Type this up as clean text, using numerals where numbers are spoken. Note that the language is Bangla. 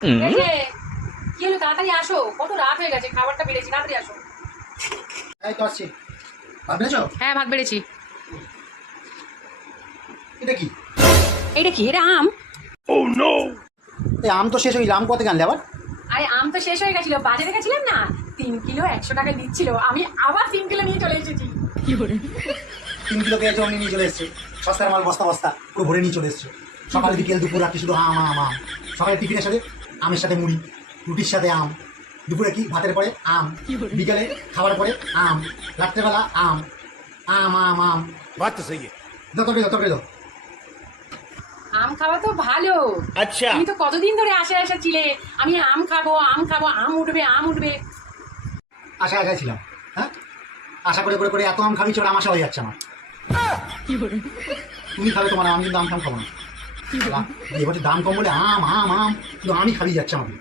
এই যে কি হলো, তাড়াতাড়ি আসো, কত রাত হয়ে গেছে, খাবারটা বেড়েছি, তাড়াতাড়ি আসো। এই তো আসছি। ভাত বেড়েছো? হ্যাঁ, ভাত বেড়েছি। এটা কি? এইটা কি? এটা আম। এই আম তো শেষ হইল, আম কত আনলে আবার? আরে আম তো শেষ হয়ে গেছিল, বাজারে গেছিলাম না, 3 কিলো 100 টাকায় দিচ্ছিল, আমি আবার 3 কিলো নিয়ে চলে এসেছি। 3 কিলো পেঁয়াজ অমনি নিয়ে চলে এসছে। সস্তার মাল বস্তা বস্তা পুরো ভরে নিয়ে চলে এসছে। সকালে বিকেল দুপুর রাত্রি শুধু আম আম আম। সকালে টিফিনের সাথে আমের সাথে মুড়ি, রুটির সাথে আম, দুপুরে কি ভাতের পরে আম, বিকালে খাবার পরে আম, রাত্রেবেলা আম, আম আম আম। बात तो सही है। দাও তরকারি দাও, তরকারি দাও। আম খাওয়া তো ভালো। আচ্ছা। তুমি তো কতদিন ধরে আশা ছিলে, আমি আম খাবো আম খাবো, আম উঠবে আম উঠবে। আশা আশায় ছিলাম। হ্যাঁ, আশা করে করে করে এত আম খাবি চোর, আম আশা হয়ে যাচ্ছে আমার। তুমি খাবে তোমার, আমি কিন্তু আম খাবো না। এবার দাম কম বলে আম আম আম, শুধু আমি খাবি যাচ্ছে আমাকে।